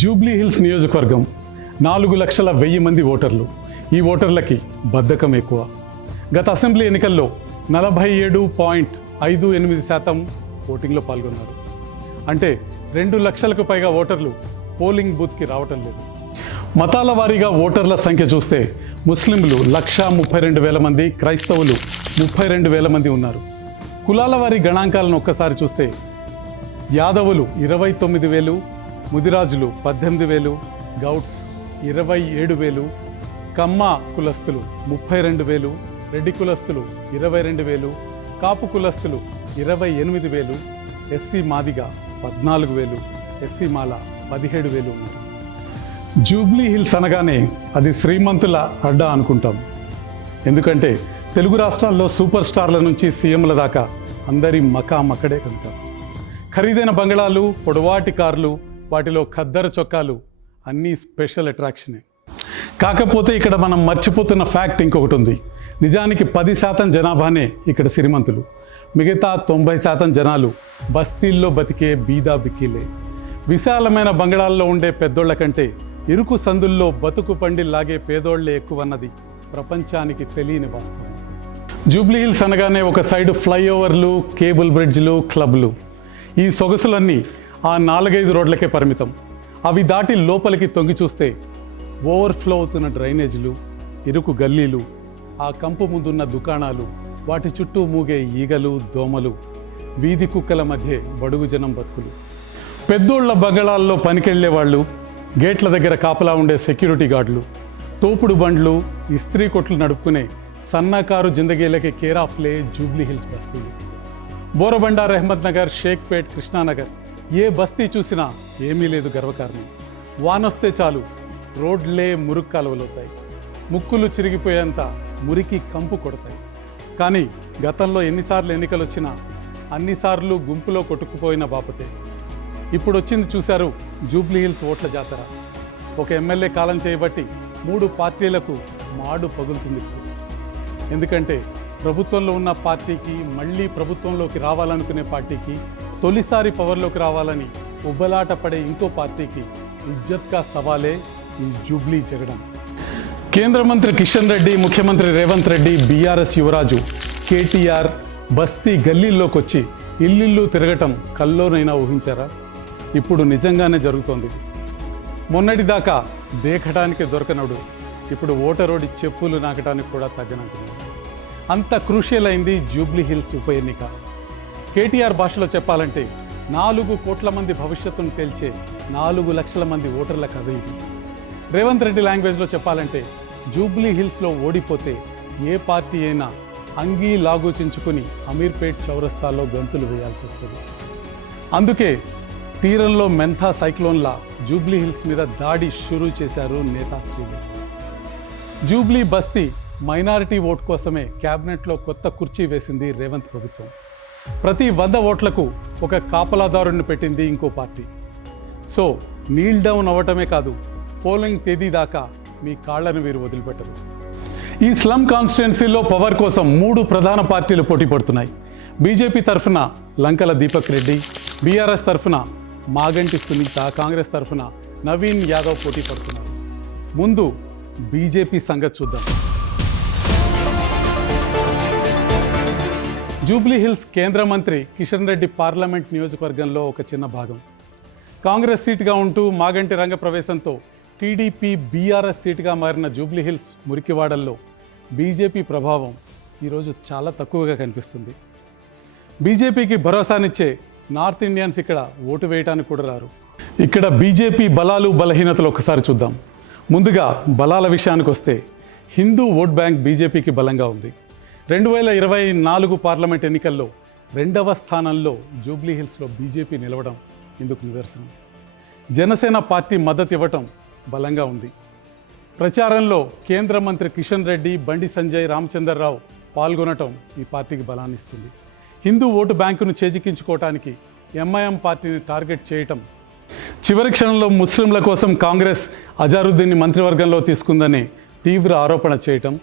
Jubilee hills నియోజకవర్గం 4,100,000 మంది ఓటర్లు. ఈ ఓటర్లకి బద్ధకం ఎక్కువ. గత అసెంబ్లీ ఎన్నికల్లో 47.58% ఓటింగ్లో పాల్గొన్నారు. అంటే 2 లక్షలకు పైగా ఓటర్లు పోలింగ్ బూత్కి రావటం లేదు. మతాల వారీగా ఓటర్ల సంఖ్య చూస్తే ముస్లింలు 1,32,000 మంది, క్రైస్తవులు 32,000 మంది ఉన్నారు. కులాల వారి గణాంకాలను ఒక్కసారి చూస్తే యాదవులు 29,000, ముదిరాజులు 18,000, గౌడ్స్ 27,000, కమ్మ కులస్తులు 32,000, రెడ్డి కులస్తులు 22,000, కాపు కులస్తులు 28,000, ఎస్సీ మాదిగ 14,000, ఎస్సీ మాల 17,000 ఉన్నారు. జూబ్లీ హిల్స్ అనగానే అది శ్రీమంతుల అడ్డా అనుకుంటాం. ఎందుకంటే తెలుగు రాష్ట్రాల్లో సూపర్ స్టార్ల నుంచి సీఎంల దాకా అందరి మకాం అక్కడే కనుక. ఖరీదైన బంగళాలు, పొడవాటి కార్లు, వాటిలో ఖద్దరు చొక్కాలు అన్నీ స్పెషల్ అట్రాక్షనే. కాకపోతే ఇక్కడ మనం మర్చిపోతున్న ఫ్యాక్ట్ ఇంకొకటి ఉంది. నిజానికి 10% జనాభానే ఇక్కడ శ్రీమంతులు. మిగతా 90% జనాలు బస్తీల్లో బతికే బీదా బిక్కీలే. విశాలమైన బంగళాల్లో ఉండే పెద్దోళ్ల కంటే ఇరుకు సందుల్లో బతుకు పండి లాగే పేదోళ్లే ఎక్కువన్నది ప్రపంచానికి తెలియని వాస్తవం. జూబ్లీ హిల్స్ అనగానే ఒక సైడు ఫ్లైఓవర్లు, కేబుల్ బ్రిడ్జ్లు, క్లబ్లు. ఈ సొగసులన్నీ ఆ 4-5 రోడ్లకే పరిమితం. అవి దాటి లోపలికి తొంగి చూస్తే ఓవర్ఫ్లో అవుతున్న డ్రైనేజీలు, ఇరుకు గల్లీలు, ఆ కంపు ముందున్న దుకాణాలు, వాటి చుట్టూ మూగే ఈగలు, దోమలు, వీధి కుక్కల మధ్య బడుగు జనం బతుకులు. పెద్దోళ్ల బంగళాల్లో పనికెళ్లే వాళ్ళు, గేట్ల దగ్గర కాపలా ఉండే సెక్యూరిటీ గార్డులు, తోపుడు బండ్లు, ఇస్త్రీ కొట్లు నడుపుకునే సన్నకారు జిందగీలకి కేర్ ఆఫ్లే జూబ్లీ హిల్స్ బస్తీలు. బోరబండ, రెహమత్ నగర్, షేక్పేట్, కృష్ణానగర్ ఏ బస్తీ చూసినా ఏమీ లేదు గర్వకారణం. వానొస్తే చాలు రోడ్లే మురుగు కాలువలవుతాయి, ముక్కులు చిరిగిపోయేంత మురికి కంపు కొడతాయి. కానీ గతంలో ఎన్నిసార్లు ఎన్నికలు వచ్చినా అన్నిసార్లు గుంపులో కొట్టుకుపోయిన బాపతే. ఇప్పుడు వచ్చింది చూశారు జూబ్లీ హిల్స్ ఓట్ల జాతర. ఒక ఎమ్మెల్యే కాలం చేయబట్టి 3 పార్టీలకు మాడు పగులుతుంది. ఎందుకంటే ప్రభుత్వంలో ఉన్న పార్టీకి, మళ్ళీ ప్రభుత్వంలోకి రావాలనుకునే పార్టీకి, తొలిసారి పవర్లోకి రావాలని ఉబ్బలాట పడే ఇంకో పార్టీకి ఇజ్జత్ కా సవాలే ఈ జూబ్లీ జరగడం. కేంద్ర మంత్రి కిషన్ రెడ్డి, ముఖ్యమంత్రి రేవంత్ రెడ్డి, బీఆర్ఎస్ యువరాజు కేటీఆర్ బస్తీ గల్లీల్లోకి వచ్చి ఇల్లిల్లు తిరగటం కల్లోనైనా ఊహించారా? ఇప్పుడు నిజంగానే జరుగుతోంది. మొన్నటిదాకా దేకటానికి దొరకనడు ఇప్పుడు ఓటరోడి చెప్పులు నాకటానికి కూడా తగ్గనంటున్నాడు. అంత క్రూషియల్ అయింది జూబ్లీ హిల్స్ ఉప ఎన్నిక. కేటీఆర్ భాషలో చెప్పాలంటే 4 కోట్ల మంది భవిష్యత్తును తేల్చే 4 లక్షల మంది ఓటర్ల కథ ఇది. రేవంత్ రెడ్డి లాంగ్వేజ్లో చెప్పాలంటే జూబ్లీ హిల్స్లో ఓడిపోతే ఏ పార్టీ అయినా అంగీ లాగు చించుకుని అమీర్పేట్ చౌరస్తాల్లో గంతులు వేయాల్సి వస్తుంది. అందుకే తీరంలో మెంథా సైక్లోన్లా జూబ్లీ హిల్స్ మీద దాడి షురూ చేశారు నేతాశ్రీలు. జూబ్లీ బస్తీ మైనారిటీ ఓట్ కోసమే క్యాబినెట్లో కొత్త కుర్చీ వేసింది రేవంత్ ప్రభుత్వం. ప్రతి 100 ఓట్లకు ఒక కాపలాదారుణ్ణి పెట్టింది ఇంకో పార్టీ. సో నీల్ డౌన్ అవ్వటమే కాదు, పోలింగ్ తేదీ దాకా మీ కాళ్లను వీరు వదిలిపెట్టరు. ఈ స్లమ్ కాన్స్టిట్యున్సీలో పవర్ కోసం 3 ప్రధాన పార్టీలు పోటీ పడుతున్నాయి. బీజేపీ తరఫున లంకల దీపక్ రెడ్డి, బీఆర్ఎస్ తరఫున మాగంటి సునీత, కాంగ్రెస్ తరఫున నవీన్ యాదవ్ పోటీ పడుతున్నారు. ముందు బీజేపీ సంగతి చూద్దాం. జూబ్లీ హిల్స్ కేంద్ర మంత్రి కిషన్ రెడ్డి పార్లమెంట్ నియోజకవర్గంలో ఒక చిన్న భాగం. కాంగ్రెస్ సీటుగా ఉంటూ మాగంటి రంగప్రవేశంతో టీడీపీ, బీఆర్ఎస్ సీటుగా మారిన జూబ్లీ హిల్స్ మురికివాడల్లో బీజేపీ ప్రభావం ఈరోజు చాలా తక్కువగా కనిపిస్తుంది. బీజేపీకి భరోసానిచ్చే నార్త్ ఇండియన్స్ ఇక్కడ ఓటు వేయటానికి కూడా రారు. ఇక్కడ బీజేపీ బలాలు, బలహీనతలు ఒకసారి చూద్దాం. ముందుగా బలాల విషయానికి వస్తే హిందూ ఓట్ బ్యాంక్ బీజేపీకి బలంగా ఉంది. 2024 పార్లమెంట్ ఎన్నికల్లో 2వ స్థానంలో జూబ్లీ హిల్స్లో బీజేపీ నిలవడం ఇందుకు నిదర్శనం. జనసేన పార్టీ మద్దతు ఇవ్వటం బలంగా ఉంది. ప్రచారంలో కేంద్ర మంత్రి కిషన్ రెడ్డి, బండి సంజయ్, రామచంద్రరావు పాల్గొనటం ఈ పార్టీకి బలాన్ని ఇస్తుంది. హిందూ ఓటు బ్యాంకును చేజిక్కించుకోవటానికి ఎంఐఎం పార్టీని టార్గెట్ చేయటం, చివరి క్షణంలో ముస్లింల కోసం కాంగ్రెస్ అజారుద్దీన్ని మంత్రివర్గంలో తీసుకుందని తీవ్ర ఆరోపణ చేయటం,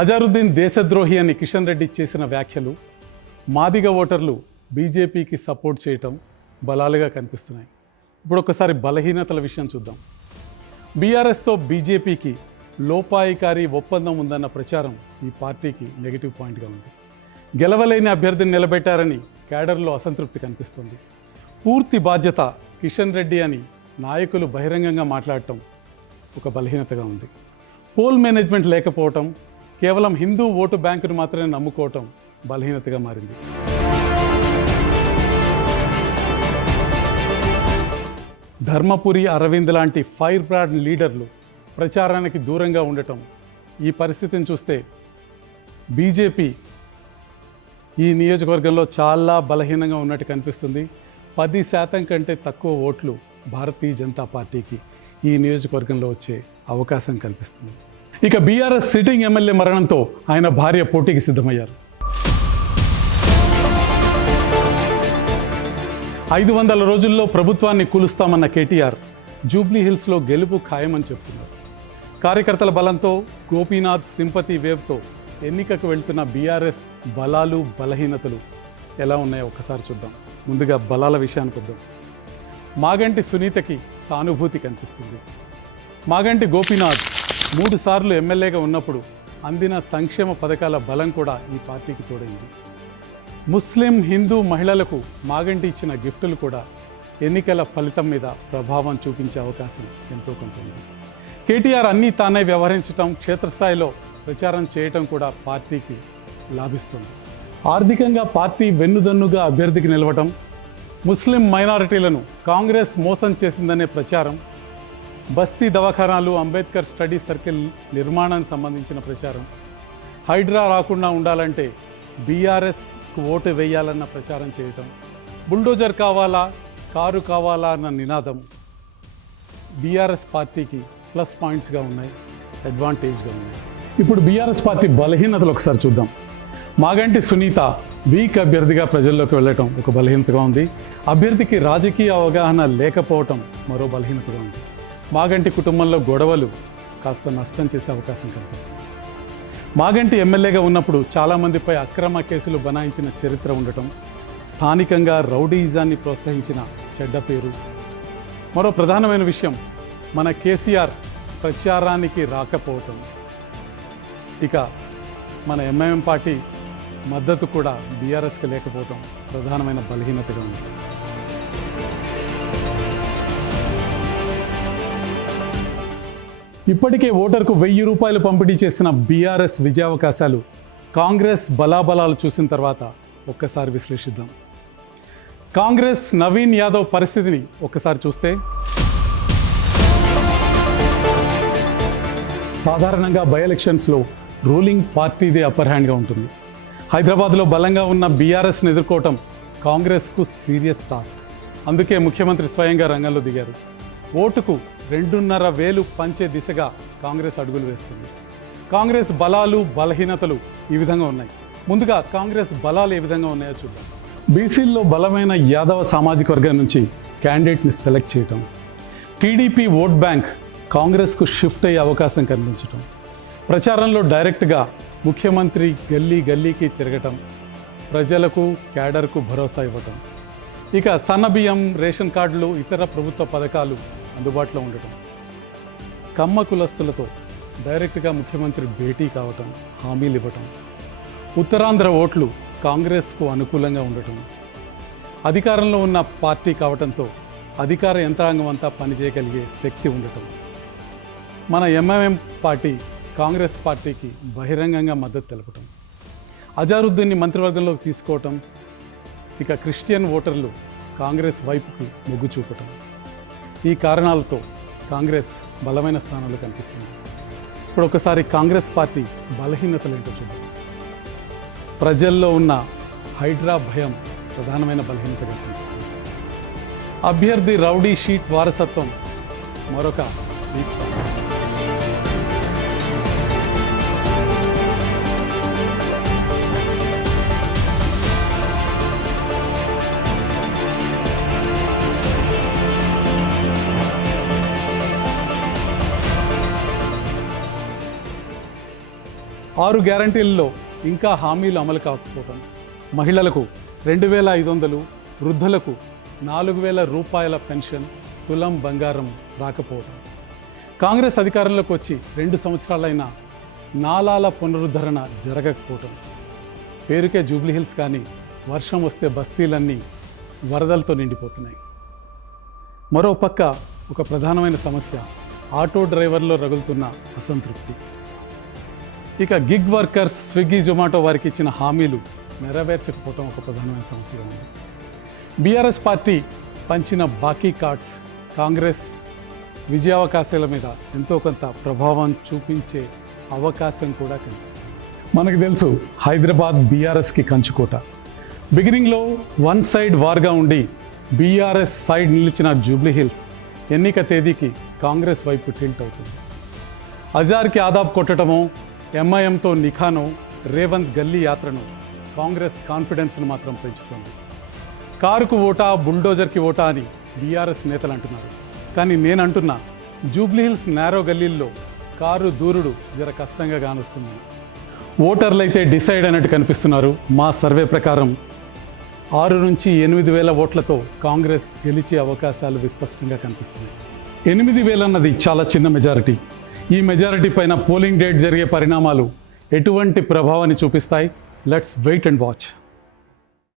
అజారుద్దీన్ దేశద్రోహి అని కిషన్ రెడ్డి చేసిన వ్యాఖ్యలు, మాదిగ ఓటర్లు బీజేపీకి సపోర్ట్ చేయటం బలాలుగా కనిపిస్తున్నాయి. ఇప్పుడు ఒకసారి బలహీనతల విషయం చూద్దాం. బీఆర్ఎస్తో బీజేపీకి లోపాయికారి ఒప్పందం ఉందన్న ప్రచారం ఈ పార్టీకి నెగిటివ్ పాయింట్గా ఉంది. గెలవలేని అభ్యర్థిని నిలబెట్టారని క్యాడర్లో అసంతృప్తి కనిపిస్తుంది. పూర్తి బాధ్యత కిషన్ రెడ్డి అని నాయకులు బహిరంగంగా మాట్లాడటం ఒక బలహీనతగా ఉంది. పోల్ మేనేజ్మెంట్ లేకపోవటం, కేవలం హిందూ ఓటు బ్యాంకును మాత్రమే నమ్ముకోవటం బలహీనతగా మారింది. ధర్మపురి అరవింద్ లాంటి ఫైర్ బ్రాండ్ లీడర్లు ప్రచారానికి దూరంగా ఉండటం, ఈ పరిస్థితిని చూస్తే బీజేపీ ఈ నియోజకవర్గంలో చాలా బలహీనంగా ఉన్నట్టు కనిపిస్తుంది. 10% కంటే తక్కువ ఓట్లు భారతీయ జనతా పార్టీకి ఈ నియోజకవర్గంలో వచ్చే అవకాశం కనిపిస్తుంది. ఇక బీఆర్ఎస్ సిట్టింగ్ ఎమ్మెల్యే మరణంతో ఆయన భార్య పోటీకి సిద్ధమయ్యారు. 500 రోజుల్లో ప్రభుత్వాన్ని కూలుస్తామన్న కేటీఆర్ జూబ్లీ హిల్స్లో గెలుపు ఖాయమని చెప్తున్నారు. కార్యకర్తల బలంతో, గోపీనాథ్ సింపతి వేవ్తో ఎన్నికకు వెళ్తున్న బీఆర్ఎస్ బలాలు బలహీనతలు ఎలా ఉన్నాయో ఒక్కసారి చూద్దాం. ముందుగా బలాల విషయానికి వద్దాం. మాగంటి సునీతకి సానుభూతి కనిపిస్తుంది. మాగంటి గోపీనాథ్ 3 సార్లు ఎమ్మెల్యేగా ఉన్నప్పుడు అందిన సంక్షేమ పథకాల బలం కూడా ఈ పార్టీకి తోడైంది. ముస్లిం, హిందూ మహిళలకు మాగంటి ఇచ్చిన గిఫ్టులు కూడా ఎన్నికల ఫలితం మీద ప్రభావం చూపించే అవకాశం ఎంతో కొంత ఉంది. కేటీఆర్ అన్నీ తానే వ్యవహరించడం, క్షేత్రస్థాయిలో ప్రచారం చేయటం కూడా పార్టీకి లాభిస్తుంది. ఆర్థికంగా పార్టీ వెన్నుదన్నుగా అభ్యర్థికి నిలవటం, ముస్లిం మైనారిటీలను కాంగ్రెస్ మోసం చేసిందనే ప్రచారం, బస్తీ దవాఖానాలు, అంబేద్కర్ స్టడీ సర్కిల్ నిర్మాణానికి సంబంధించిన ప్రచారం, హైడ్రా రాకుండా ఉండాలంటే బీఆర్ఎస్కు ఓటు వేయాలన్న ప్రచారం చేయటం, బుల్డోజర్ కావాలా, కారు కావాలా అన్న నినాదం బీఆర్ఎస్ పార్టీకి ప్లస్ పాయింట్స్గా ఉన్నాయి, అడ్వాంటేజ్గా ఉన్నాయి. ఇప్పుడు బీఆర్ఎస్ పార్టీ బలహీనతలు ఒకసారి చూద్దాం. మాగంటి సునీత వీక్ అభ్యర్థిగా ప్రజల్లోకి వెళ్ళటం ఒక బలహీనతగా ఉంది. అభ్యర్థికి రాజకీయ అవగాహన లేకపోవటం మరో బలహీనతగా ఉంది. మాగంటి కుటుంబంలో గొడవలు కాస్త నష్టం చేసే అవకాశం కనిపిస్తుంది. మాగంటి ఎమ్మెల్యేగా ఉన్నప్పుడు చాలామందిపై అక్రమ కేసులు బనాయించిన చరిత్ర ఉండటం, స్థానికంగా రౌడీయిజాన్ని ప్రోత్సహించిన చెడ్డ పేరు మరో ప్రధానమైన విషయం. మన కేసీఆర్ ప్రచారానికి రాకపోవటం, ఇక మన ఎంఐఎం పార్టీ మద్దతు కూడా బీఆర్ఎస్కి లేకపోవటం ప్రధానమైన బలహీనతగా ఉంది. ఇప్పటికే ఓటర్కు 1000 రూపాయలు పంపిణీ చేసిన బీఆర్ఎస్ విజయావకాశాలు కాంగ్రెస్ బలాబలాలు చూసిన తర్వాత ఒక్కసారి విశ్లేషిద్దాం. కాంగ్రెస్ నవీన్ యాదవ్ పరిస్థితిని ఒక్కసారి చూస్తే సాధారణంగా బై ఎలక్షన్స్లో రూలింగ్ పార్టీదే అప్పర్ హ్యాండ్గా ఉంటుంది. హైదరాబాద్లో బలంగా ఉన్న బీఆర్ఎస్ను ఎదుర్కోవటం కాంగ్రెస్కు సీరియస్ టాస్క్. అందుకే ముఖ్యమంత్రి స్వయంగా రంగంలో దిగారు. ఓటుకు 2,500 పంచే దిశగా కాంగ్రెస్ అడుగులు వేస్తుంది. కాంగ్రెస్ బలాలు బలహీనతలు ఈ విధంగా ఉన్నాయి. ముందుగా కాంగ్రెస్ బలాలు ఏ విధంగా ఉన్నాయో చూద్దాం. బీసీల్లో బలమైన యాదవ సామాజిక వర్గం నుంచి క్యాండిడేట్ని సెలెక్ట్ చేయటం, టీడీపీ ఓట్ బ్యాంక్ కాంగ్రెస్కు షిఫ్ట్ అయ్యే అవకాశం కనిపించటం, ప్రచారంలో డైరెక్ట్గా ముఖ్యమంత్రి గల్లీ గల్లీకి తిరగటం, ప్రజలకు క్యాడర్కు భరోసా ఇవ్వటం, ఇక సన్నబియ్యం, రేషన్ కార్డులు, ఇతర ప్రభుత్వ పథకాలు అందుబాటులో ఉండటం, కమ్మ కులస్తులతో డైరెక్ట్గా ముఖ్యమంత్రి భేటీ కావటం, హామీలు ఇవ్వటం, ఉత్తరాంధ్ర ఓట్లు కాంగ్రెస్కు అనుకూలంగా ఉండటం, అధికారంలో ఉన్న పార్టీ కావటంతో అధికార యంత్రాంగం అంతా పనిచేయగలిగే శక్తి ఉండటం, మన ఎంఐఎం పార్టీ కాంగ్రెస్ పార్టీకి బహిరంగంగా మద్దతు తెలపటం, అజారుద్దీన్ని మంత్రివర్గంలోకి తీసుకోవటం, ఇక క్రిస్టియన్ ఓటర్లు కాంగ్రెస్ వైపుకి మొగ్గు చూపటం, ఈ కారణాలతో కాంగ్రెస్ బలమైన స్థానంలో కనిపిస్తుంది. ఇప్పుడు ఒకసారి కాంగ్రెస్ పార్టీ బలహీనతలు ఏంటో చూద్దాం. ప్రజల్లో ఉన్న హైడ్రా భయం ప్రధానమైన బలహీనతగా కనిపిస్తుంది. అభ్యర్థి రౌడీ షీట్ వారసత్వం మరొక వీక్ పాయింట్. 6 గ్యారంటీల్లో ఇంకా హామీలు అమలు కాకపోవడం, మహిళలకు 2,500, వృద్ధులకు 4,000 రూపాయల పెన్షన్, తులం బంగారం రాకపోవడం, కాంగ్రెస్ అధికారంలోకి వచ్చి 2 సంవత్సరాలైనా నాలాల పునరుద్ధరణ జరగకపోవడం, పేరుకే జూబ్లీహిల్స్ కానీ వర్షం వస్తే బస్తీలన్నీ వరదలతో నిండిపోతున్నాయి. మరో పక్క ఒక ప్రధానమైన సమస్య ఆటో డ్రైవర్లో రగులుతున్న అసంతృప్తి. ఇక గిగ్ వర్కర్స్, స్విగ్గీ, జొమాటో వారికి ఇచ్చిన హామీలు నెరవేర్చకపోవడం ఒక ప్రధానమైన సమస్యగా ఉంది. బీఆర్ఎస్ పార్టీ పంచిన బాకీ కార్డ్స్ కాంగ్రెస్ విజయావకాశాల మీద ఎంతో కొంత ప్రభావం చూపించే అవకాశం కూడా కనిపిస్తుంది. మనకు తెలుసు హైదరాబాద్ బీఆర్ఎస్కి కంచుకోట. బిగినింగ్లో వన్ సైడ్ వార్గా ఉండి బీఆర్ఎస్ సైడ్ నిలిచిన జూబ్లీహిల్స్ ఎన్నిక తేదీకి కాంగ్రెస్ వైపు టిల్ట్ అవుతుంది. అజార్కి ఆదాబ్ కొట్టడమో, ఎంఐఎంతో నిఖానో, రేవంత్ గల్లీ యాత్రను కాంగ్రెస్ కాన్ఫిడెన్స్ను మాత్రం పెంచుతుంది. కారుకు ఓటా, బుల్డోజర్కి ఓటా అని బీఆర్ఎస్ నేతలు అంటున్నారు. కానీ నేను అంటున్నా, జూబ్లీహిల్స్ నేరో గల్లీల్లో కారు దూరుడు జర కష్టంగా కానొస్తుంది. ఓటర్లు అయితే డిసైడ్ అయినట్టు కనిపిస్తున్నారు. మా సర్వే ప్రకారం 6 నుంచి 8 వేల ఓట్లతో కాంగ్రెస్ గెలిచే అవకాశాలు విస్పష్టంగా కనిపిస్తున్నాయి. 8,000 అన్నది చాలా చిన్న మెజారిటీ. ఈ మెజారిటీ పైన పోలింగ్ డేట్ జరిగే పరిణామాలు ఎటువంటి ప్రభావాన్ని చూపిస్తాయి? Let's wait and watch.